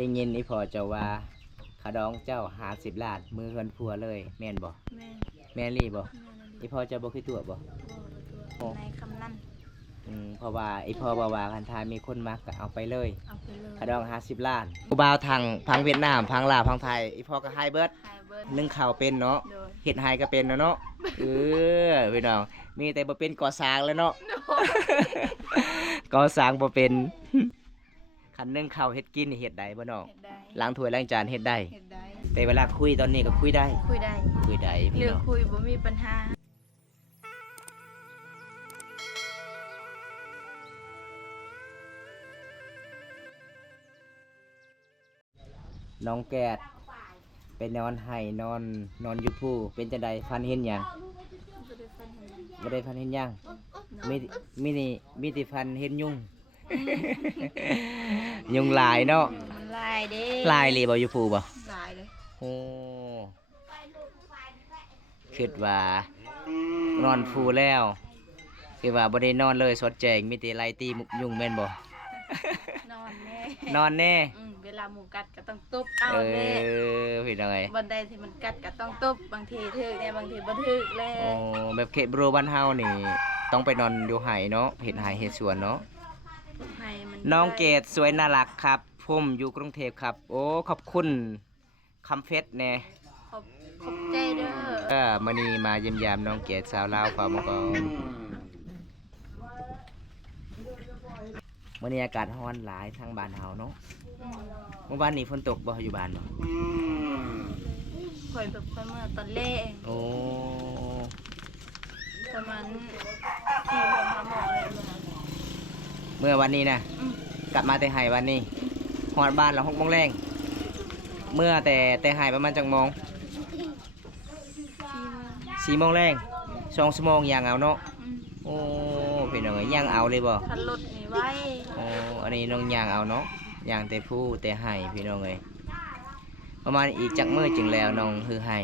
ได้ยินอีพอเจ้าว่าขะดองเจ้า50 ล้านมือเฮือนผัวเลยแม่นบ่แม่แม่นลี่บ่แม่นั่นอีดิพอเจ้าบ่คือตัวบ่โอ้ในคำนั้นเพราะว่าอีพอว่าคันทามีคนมักก็เอาไปเลยเอาไปเลยขะดอง50 ล้านผู้บ่าวทางพังเวียดนามพังลาวพังไทยอีพอก็ให้เบิดไฮเบิร์ดนึ่งข้าวเป็นเนาะโดยเฮ็ดไห้ก็เป็นเนาะพี่น้องมีแต่บ่เป็นก่อสร้างแล้วเนาะ ก่อสร้างบ่เป็นคันนึ่งข้าวเฮ็ดกินนี่เฮ็ดได้บ่น้องเห็ดได้ล้างถ้วยล้างจานเฮ็ดได้เห็ดได้แต่เวลาคุยตอนนี้ก็คุยได้คุยได้คุยได้พี่เรื่องน้องคุยบ่มีปัญหาน้องแกดไปนอนให้นอนอยู่ผู้เป็นจังไดฝันเห็นหยังบ่ได้ฝันเห็นหยังมีแต่ฝันเห็นยุง ยุงหลายเนาะมันลายเด้ลายเลยบ่อยู่ผู้บ่ลายเลยโอ้คิดว่านอนฟูแล้วคือว่าบ่ได้นอนเลยสดแจงมีแต่ไล่ตียุงแม่นบ่ นอนแน่ นอนแน่เวลาหมูกัดก็ต้องตุบเอาแน่พี่น้องเอ้ยบันไดที่มันกัดก็ต้องตุบบางทีถึกเนี่ยบางทีบ่ถึกแล้โอ้แบบเขตบริเวณบ้านเฮานี่ต้องไปนอนอยู่ไห้เนาะเฮ็ดไห้เฮ็ดสวนเนาะน้องเกดสวยน่ารักครับผมอยู่กรุงเทพครับโอ้ขอบคุณคำเพชรแน่ขอบใจเด้อมื้อนี้มาเยี่ยมยามน้องเกดสาวลาวความกองมื้อนี้อากาศร้อนหลายทางบ้านเฮาเนาะเมื่อวานนี้ฝนตกบ่อยู่บ้านบ่ค่อยแบบค่อยเมื่อตอนแรกโอ้ประมาณ4 โมง 5 โมงอะไรเมื่อวันนี้นะกลับมาแต่ไห้วันนี้ฮอดบ้านเรา6 โมงแรงเมื่อแต่ไห้ประมาณจังโมง4 โมงแรง2 ชั่วโมงยังเอาเนาะโอ้พี่น้องยังเอาเลยบ่คันรถนี่ไว้โอ้อันนี้น้องยังเอาเนาะยังแต่ผู้แต่ไห้พี่น้องเอ้ยประมาณอีกจักมื้อจึงแล้วน้องฮือไห้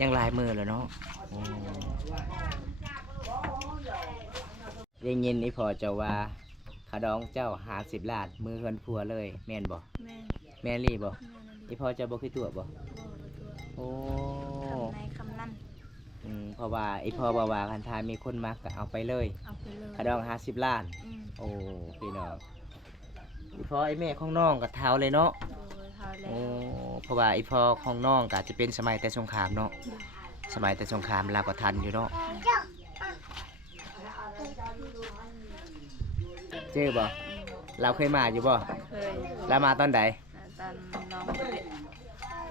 ยังหลายมื้อแล้วเนาะโอ้ได้ยินอีพอเจ้าว่าขะดองเจ้า50 ล้านมือเฮือนผัวเลยแม่นบ่แม่นลี่บ่อีพอเจ้าบ่คือตัวบ่โอ้ในคำนั้นเพราะว่าอีพอว่าคันทามีคนมักก็เอาไปเลยขะดอง50 ล้านโอ้พี่น้องอีพอไอแม่ของน้องก็เฒ่าเลยเนาะโอ้เพราะว่าอีพอของน้องก็จะเป็นสมัยแต่สงครามเนาะสมัยแต่สงครามเราก็ทันอยู่เนาะเจ๊บ่เราเคยมาอยู่บ่เคยแล้วมาตอนใดตอนน้องไป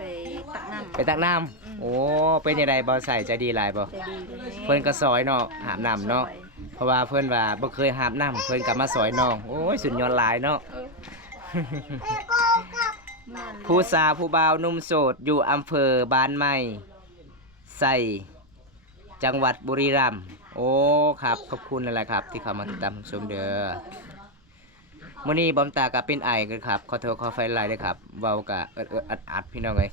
ตักน้ำไปตักน้ำโอ้เป็นยังไงบ่ใส่ใจดีหลายบ่เพิ่นก็ซอยเนาะหาบน้ำเนาะเพราะว่าเพิ่นว่าบ่เคยหาบน้ำเพิ่นก็มาซอยน้องโอ้ยสุดยอดหลายเนาะผู้สาวผู้บ่าวหนุ่มโสดอยู่อำเภอบ้านใหม่ใส่จังหวัดบุรีรัมย์โอ้ครับขอบคุณนั่นแหละครับที่เข้ามาติดตามชมเด้อมื้อนี้บอมตาก็เป็นไอกันครับขอโทษขอไฟไลน์ด้วยครับเว้าก็อัดพี่น้องเอ้ย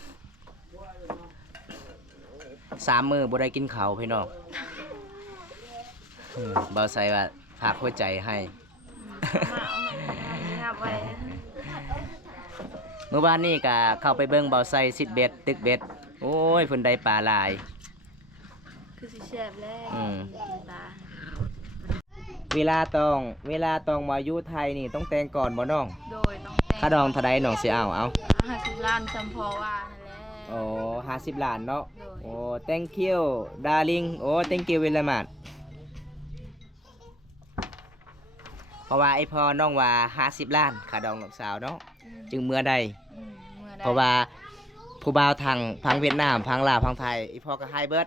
3 มื้อบ่ได้กินข้าวพี่น้องบ่ใส่ว่าฝากหัวใจให้เมื่อวานนี้ก็เข้าไปเบิ่งเบาใส่ซิดเบ็ดตึกเบ็ดโอ้ยเพิ่นได้ปลาหลายคือสิแซ่บแล้วปลาเวลาต้องมาอยู่ไทยนี่ต้องแต่งก่อนบ่น้องโดยต้องแต่งค่าดองเท่าใดน้องสิเอา50 ล้านจำพอว่านั่นแหละโอ้50 ล้านเนาะโอ้ thank you darling โอ้ thank you very much เพราะว่าไอพ่อน้องว่า50 ล้านค่าดองน้องสาวเนาะจึงเมื่อใดเพราะว่าผู้บ่าวทางพังเวียดนามพังลาวพังไทยอีพ่อก็ให้เบิด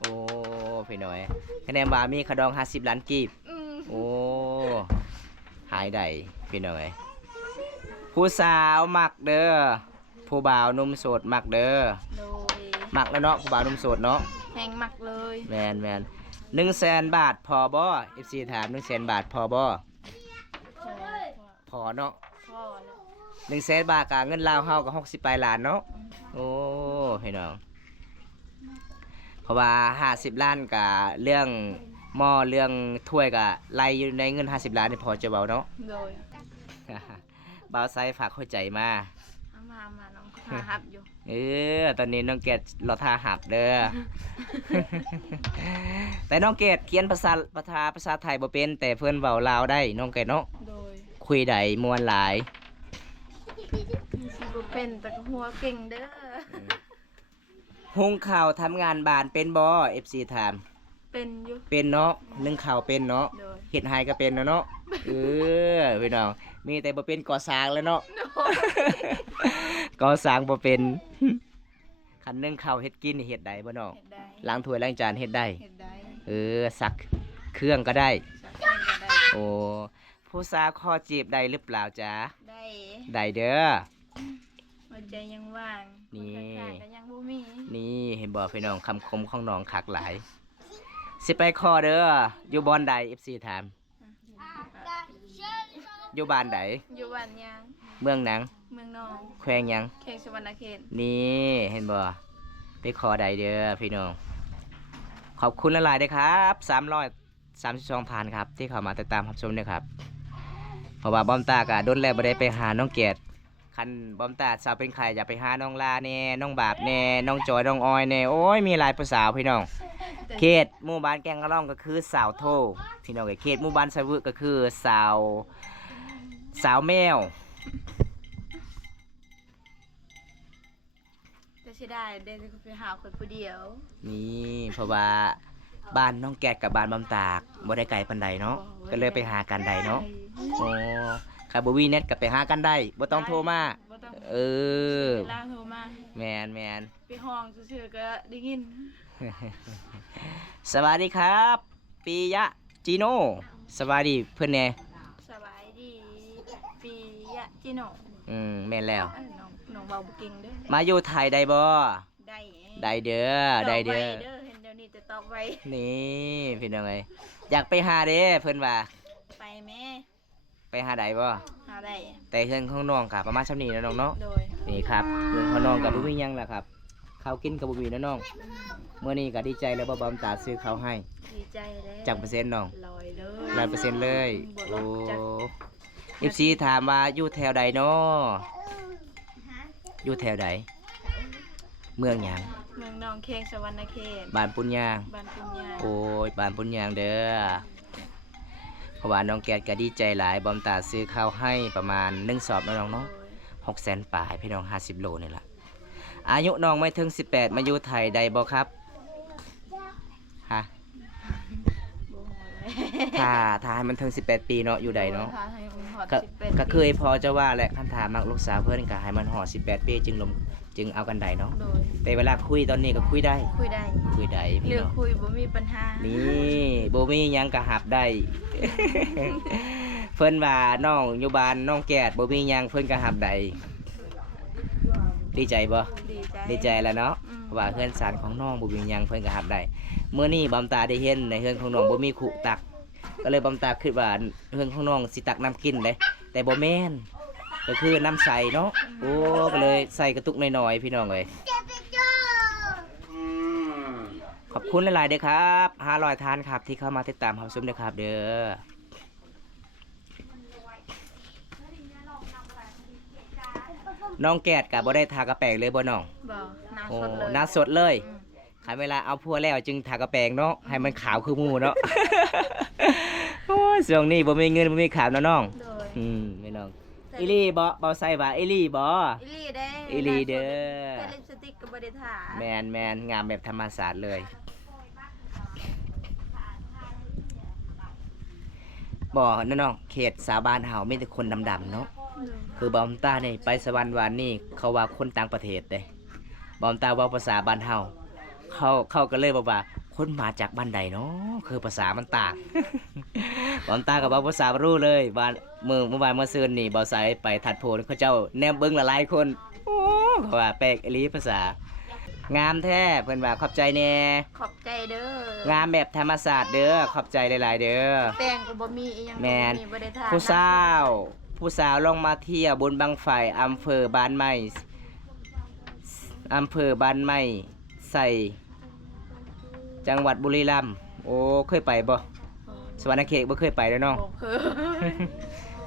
โอ้พี่น้อยคะแนนว่ามีค่าดอง50 ล้านกีบโอ้หายได้พี่น้อยผู้สาวมักเด้อผู้บ่าวหนุ่มโสดมักเด้อมักแล้วเนาะผู้บ่าวหนุ่มโสดเนาะแพงมักเลยแมน100,000 บาทพอบ่ FC ถาม 100,000 บาทพอบ่พอเนาะ100,000 บาทกับเงินลาวเฮาก็60 ปลายล้านเนาะโอ้พี่น้องเพราะว่า50 ล้านกับเรื่องหม้อเรื่องถ้วยกับไล่อยู่ในเงิน50 ล้านนี่พอจะเบาเนาะโดย บ่าวไซฝากเข้าใจมา เอามาน้องหาหับอยู่ ตอนนี้น้องเกดรอท่าหับเด้อ แต่น้องเกดเขียนภาษาไทยบ่เป็นแต่เพิ่นเว้าลาวได้น้องเกดเนาะ โดย คุยได้ม่วนหลาย สิบ่เป็นแต่ก็หัวเก่งเด้อ หุงข้าวทำงานบ้านเป็นบ่ FC ถาม เป็นอยู่ เป็นเนาะนึ่งข้าวเป็นเนาะ โดย เฮ็ดไห้ก็เป็นเนาะพี่น้องมีแต่บ่เป็นก่อสร้างแล้วเนาะ ก่อสร้างบ่เป็น คันนึ่งข้าวเฮ็ดกินนี่เฮ็ดได้บ่น้อง เฮ็ดได้ ล้างถ้วยล้างจานเฮ็ดได้ เฮ็ดได้ ซักเครื่องก็ได้ สักก็ได้ โอ้ผู้สาวข้อจีบได้หรือเปล่าจ๊ะ ได้ ได้เด้อ หัวใจยังว่าง นี่ ข้างๆก็ยังบ่มี นี่เห็นบ่พี่น้องคำคมของน้องคักหลาย สิไปคอเด้ออยู่บอนใด FC ถามอยู่บ้านใด อยู่บ้านยาง เมืองหนัง เมืองนอง แขวงหยัง เขตสวรรณเขต นี่เห็นบ่ไปขอใดเด้อพี่น้อง ขอบคุณหลายๆเด้อครับ332ผ่านครับ ที่เข้ามาติดตามรับชมเด้อครับ เพราะว่าบอมตากะโดนแล้วบ่ได้ไปหาน้องเกดคันบอมตาสาวเป็นใครอย่าไปหาน้องลาแน่น้องบาปแน่น้องจอยน้องออยแน่โอ้ยมีหลายผู้สาวพี่น้อง เขตหมู่บ้านแกงกะล่องก็คือสาวโทพี่น้องเอ้ยเขตหมู่บ้านสะวึก็คือสาวแมว แต่สิได้เดี๋ยวจะไปหาคนผู้เดียว นี่เพราะว่าบ้านน้องแกดกับบ้านบำตากบ่ได้ไกลปานใดเนาะก็เลยไปหากันได้เนาะโอ้คาร์บวีเน็ตก็ไปหากันได้บ่ต้องโทรมา บ่ต้อง เออ เวลาโทรมา แมน ไปห้องซื่อๆก็ได้ยิน สวัสดีครับปิยะจีโน่สวัสดีเพื่อนแน่ สบายดีปียะจิโน แม่นแล้ว น้องเบาบ่เก่งเด้อ มาอยู่ไทยได้บ่ ได้ ได้เด้อได้เด้อ ตบว้เห็นเดี๋ยวนี้จะตอบไว้ นี่พี่น้องเอ้ยอยากไปหาเด้เพิ่นว่า ไปแม่ ไปหาได้บ่ หาได้ แต่เฮือนของน้องก็ประมาณซำนี้นะน้องเนาะ โดย นี่ครับเฮือนของน้องก็บ่มีหยังแล้วครับข้าวกินก็บ่มีนะน้องมื้อนี้ก็ดีใจแล้วบ่บอมตาซื้อข้าวให้ ดีใจแล้ว จักเปอร์เซ็นต์น้อง ลอยเลย 100%เลย บ่ล โอ้ ดจัก FC ถามว่าอยู่แถวใดเนาะอยู่แถวใดเมืองหยัง เมืองนองเคงสวรรณเขต บ้านปุญญาง บ้านปุญญา โอ้ยบ้านปุญญางเด้อเพราะว่าน้องแกดก็ดีใจหลายบอมตาซื้อข้าวให้ประมาณ1สอบนะน้องเนาะ โดย 600,000ปลายพี่น้อง50โลนี่ล่ะอายุน้องไม่ถึง18มาอยู่ไทยได้บ่ครับฮะ บ่ฮู้เลย ถ้าให้มันถึง18ปีเนาะอยู่ใดเนาะ ถ้ให้มันฮอด ก็ 18 ก็เคยพอจะว่าแหละคันถามมักลูกสาวเพิ่นก็ให้มันฮอด18ปีจึงเอากันได้เนาะ โดย แต่เวลาคุยตอนนี้ก็คุยได้ คุยได้ คุยได้พี่ เรื่อง น้อง คุยบ่มีปัญหา นี่บ่มีหยังก็หับได้ เพิ่นว่าน้องอยู่บ้านน้องแกดบ่มีหยังเพิ่นก็หับได้ดีใจบ่ ดีใจ ดีใจแล้วเนาะ อืม เพราะว่าเฮือนสารของน้องบ่มีหยังเพิ่นก็หับได้มื้อนี้บำตาได้เห็นในเฮือนของน้องบ่มีขุตัก ก็เลยบำตาคิดว่าเฮือนของน้องสิตักน้ำกินเด้แต่บ่แม่นก็คือน้ำใสเนาะโอ้ก็เลยใส่กระตุกน้อยๆพี่น้องเอ้ยขอบคุณหลายๆเด้อครับ500ท่านครับที่เข้ามาติดตามรับชมเด้อครับเด้อน้องแกดก็บ่ได้ทากระแปงเลยบ่น้อง บ่หน้า โอ้ สดเลย หน้าสดเลย อืม ขายเวลาเอาพัวแล้วจึงทากระแปงเนาะให้มันขาวคือหมูเนาะ โอ้ยช่วงนี้บ่มีเงินบ่มีขาวเนาะน้อง โดย ไม่น้องอีหลี่บ่ใส่ว่าอีหลี่บ่ อีหลีเด้ อีหลีเด้อ แต่ลิปสติกก็บ่ได้ทา แมนงามแบบธรรมศาสตร์เลยบ่นั่นน้องเขตสาบานเฮามีแต่คนดำๆเนาะคือบอมตานี่ไปสวรรค์วันนี้เขาว่าคนต่างประเทศเด้บอมตาเว้าภาษาบ้านเฮาเขาก็เลยบอกว่าคนมาจากบ้านใดเนาะคือภาษามันต่าง บอมตากับเว้าภาษาบ่รู้เลยบ้านเมื่อวานเมื่อซืนนี่บ่ใส่ไปถัดโพนเขาเจ้าแนมเบิ่งหลายๆคนโอ้เขาว่าแปลกอีหลีภาษางามแท้เพิ่นว่าขอบใจแน่ ขอบใจเด้อง ามแบบธรรมศาสตร์เด้อขอบใจหลายๆเด้อ แต่งก็บ่มีอีหยัง แม่น บ่ได้ทา ผู้สาวลงมาเที่ยวบนบังไฟอำเภอบ้านไม้ใส่จังหวัดบุรีรัมย์โอ้เคยไปบ่สวรรณเขตบ่เคยไปเด้อน้อง บ่คือ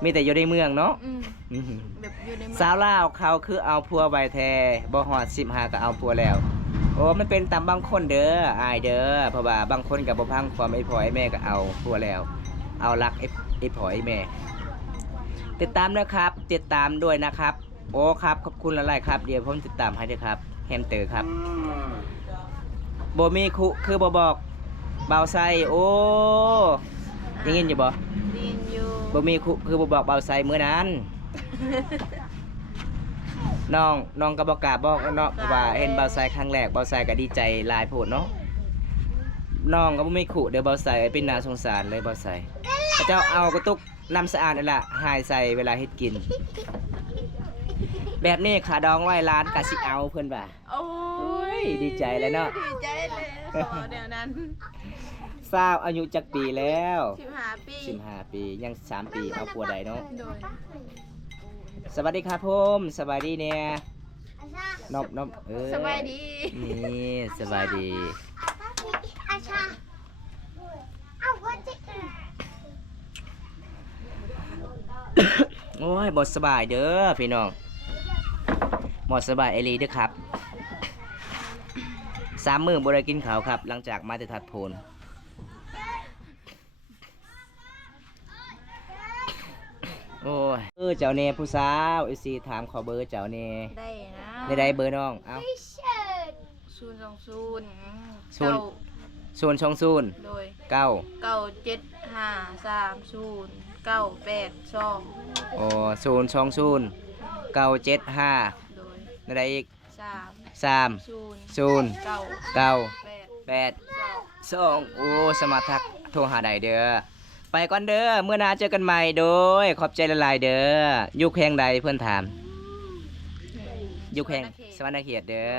มีแต่อยู่ในเมืองเนาะ อืมแบบอยู่ในเมือง สาวลาวเขาคือเอาผัวใบแท้บ่ฮอด15ก็เอาผัวแล้วโอ้มันเป็นตามบางคนเด้ออายเด้อเพราะว่าบางคนก็บ่พังความไอ้พ่อไอ้แม่ก็เอาผัวแล้ว เอารักไอ้พ่อไอ้แม่ติดตามนะครับติดตามด้วยนะครับโอ้ครับขอบคุณหลายๆครับเดี๋ยวผมติดตามให้ด้วยครับแฮมเตอร์ครับบ่มีคุคือบ่บอกเบาไซโอ้ยังยินอยู่บ่ ดีนอยู่ บ่มีคุคือบ่บอกเบาไซมื้อนั้น น้องก็บอกกล้าบอกเนาะเพราะว่าเห็นเบาไซครั้งแรกเบาไซก็ดีใจหลายโพดเนาะน้องก็บ่มีขู่เดี๋ยวเบาไซเป็นน่าสงสารเลยเบาไซพระเจ้าเอากระตุกน้ำสะอาดนั่นล่ะหายใส่เวลาเฮ็ดกิน แบบนี้ขาดองไว้ร้านก็สิเอาเพิ่นว่า โอ้ย ดีใจแล้วเนาะ ดีใจเลยขอเดี๋ยวนั้น สาวอายุจักปีแล้ว 15 ปี 15 ปียัง3 ปีเอาผัวใดเนาะ โดย สวัสดีครับผมสบายดีเนี่ยนบสบายดี นี่สบายดี โอ้ยบสบายเด้อพี่น้องบสบายเอหลีเด้อครับ3 มื้อบ่ได้กินข้าวครับ หลังจากมาแต่ทัดโพนโอ้ยเจ้าเน่ผู้สาวไอซีถามขอเบอร์เจ้าเน่ ได้นะ ได้เบอร์น้องเอ้า 020 020 โดย 9 97530982 โอ้020 975 โดย ได้อีก 3 0 9 9 8 2โอ้สมัครทักโทรหาได้เด้อไปก่อนเด้อเมื่อหน้าเจอกันใหม่โดยขอบใจละลายๆเด้อยุคแห่งใดเพื่อนถามยุคแห่งสวรรณเขตเด้อ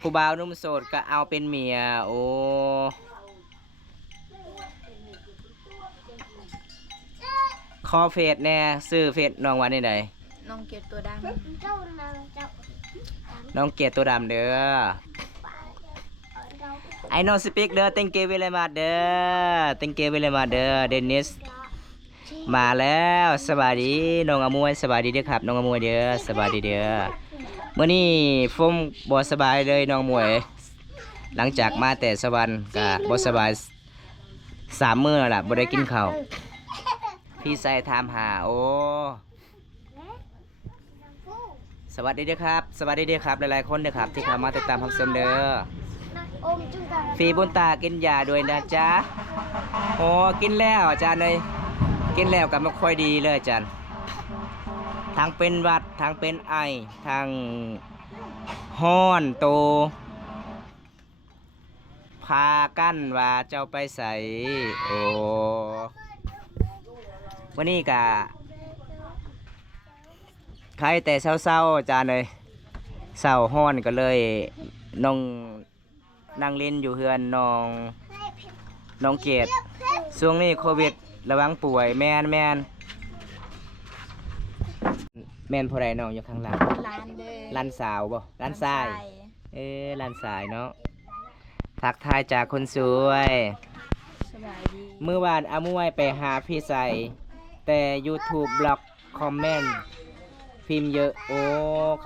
ผู้บ่าวหนุ่มโสดก็เอาเป็นเมียโอ้คอเฟสแน่ซื้อเฟสน้องวันนี้ใด น้องเก็บตัวด น้องเกียรติตัวดำเด้อI know speak เด้อ thank you very much เด้อ thank you very much เด้อเดนิสมาแล้วสวัสดีน้องอมวยสวัสดีเด้อครับน้องอมวยเด้อสวัสดีเด้อเมื่อนี้ฟมบ่สบายเลยน้องมวย หลังจากมาแต่สวรรค์ก็บ่สบาย3 มื้อแล้วล่ะบ่ได้กินข้าวพี่ใส่ถามหาโอ้สวัสดีเด้อครับสวัสดีเด้อครับหลายๆคนเด้อครับที่เข้ามาติดตามรับชมเด้อฟรีบุญตากินยาด้วยนะจ๊ะโอ้กินแล้วอาจารย์เลยกินแล้วก็ไม่ค่อยดีเลยอาจารย์ทั้งเป็นหวัดทั้งเป็นไอทั้งฮ้อนโตพากั้นว่าเจ้าไปใส่โอ้วันนี้กะใครแต่เศร้าๆอาจารย์เลยเศร้าฮ้อนก็เลยน้องนั่งเล่นอยู่เฮือนน้องเกดช่วงนี้โควิดระวังป่วยแมนผู้ใดน้องอยู่ข้างหลัง ำร้านเด้อ ร้านสาวบ่ร้านทรายร้านสายเนาะทักทายจากคนสวย สบายดี เมื่อวานอามวยไปหาพี่ใสแต่ YouTube บล็อกคอมเมนต์พิมพ์เยอะโอ้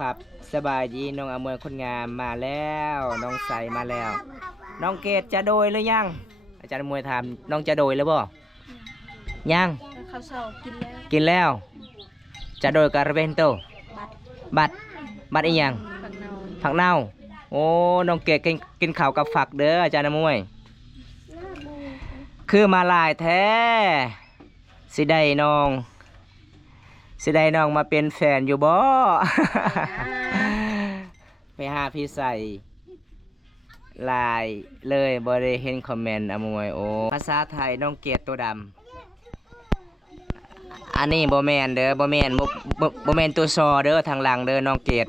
ครับสบายดีน้องอามวยคนงามมาแล้วน้องใสมาแล้ว น้องเกดจะโดยหรือยังอาจารย์มวยถามน้องจะโดยแล้วบ่ยัง ข้าวเช้ากินแล้ว กินแล้ว จะโดยการเวนโต บัตร บัตรอีหยัง ผักเนา ผักเน่าโอ้น้องเกดกินข้าวกับฝักเด้ออาจารย์มวย คือมาหลายแท้สิได้น้องมาเป็นแฟนอยู่บ่ ไปหาพี่ใส่ลายเลยบ่ได้เห็นคอมเมนต์อมวยโอ้ภาษาไทยน้องเกดตัวดำอันนี้บ่แม่นเด้อบ่แม่นบ่แม่นตัวซอเด้อทางหลังเด้อน้องเกด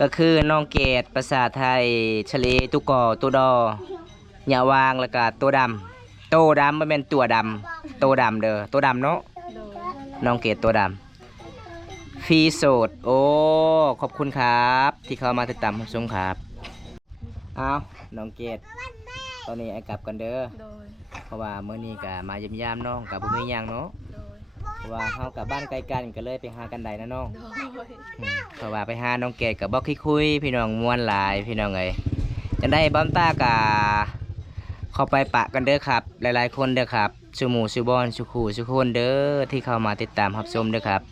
ก็คือน้องเกดภาษาไทยชะเลตุกอตัวดอหยาวางแล้วก็ตัวดำโตดำบ่แม่นตัวดำโตดำเด้อตัวดำเนาะ โดย น้องเกดตัวดำฟรีโสดโอ้ขอบคุณครับที่เข้ามาติดตามรับชมครับเอาน้องเกดตอนนี้ไอ้กลับกันเด้อ โดย เพราะว่ามื้อนี้ก็มาเยี่ยมยามน้องกับบ่มีหยังเนาะ โดย ราะว่าเฮากับบ้านใกล้กันก็เลยไปหากันได้นะน้อง โดย เพราะว่าไปหาน้องเกดกับบ่คุยพี่น้องม่วนหลายพี่น้องเอ้ยจะได้บ้อมตากะเข้าไปปะกันเด้อครับ หลายๆคนเด้อครับสุหมู่สุบอนสุขูสุคนเด้อที่เข้ามาติดตามรับชมเด้อครับ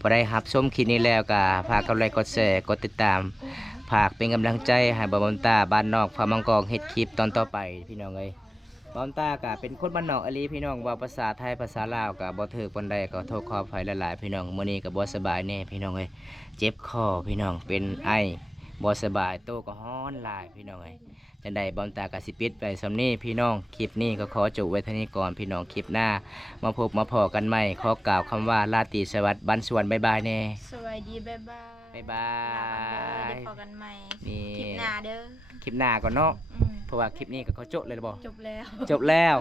พอได้รับชมคลิปนี้แล้วก็ฝากกดไลค์กดแชร์กดติดตามฝากเป็นกำลังใจให้บ้อมตาบ้านนอกพามังกรเฮ็ดคลิปตอนต่อไปพี่น้องเอ้ยบ้อมตากะเป็นคนบ้านนอกอหลีพี่น้องเว้าภาษาไทยภาษาลาวก็บ่ถูกปานใดก็โทษขออภัยหลายๆพี่น้องมื้อนี้ก็บ่สบายแน่พี่น้องเอ้ยเจ็บคอพี่น้องเป็นไอบ่สบายโตก็ฮ้อนหลายพี่น้องเอ้ยจังได๋บ้อมตากะสิปิดไปสำนี้พี่น้องคลิปนี้ก็ขอจบไว้เท่านี้ก่อนพี่น้องคลิปหน้ามาพบมาพอกันใหม่ขอกล่าวคำว่าราตรีสวัสดิ์บันสวนบ๊ายบายแน่ สวัสดีบ๊ายบาย บ๊ายบา ลากันเด้อได้ ย พอกันใหม่ นี่ คลิปหน้าเด้อ คลิปหน้าก่อนเนาะ อืม เพราะว่าคลิปนี้ก็เขาโจะเลยหรือบ่ จบแล้ว จบแล้ว